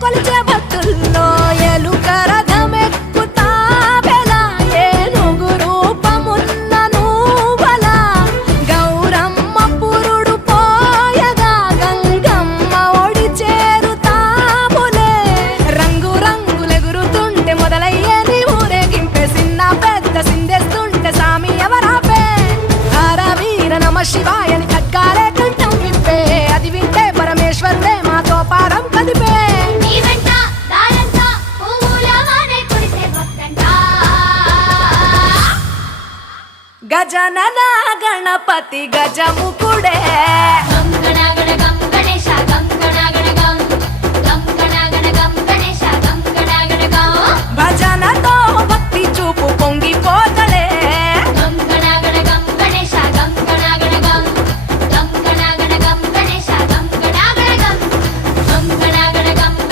కొలిచే భక్తుల్లో ఎలుకర శివాయని ఖడ్గాలే కంఠం విప్పే అది వింటే పరమేశ్వరుడే మాతో పాదం కదిపే గజనన గణపతి గజముకుడే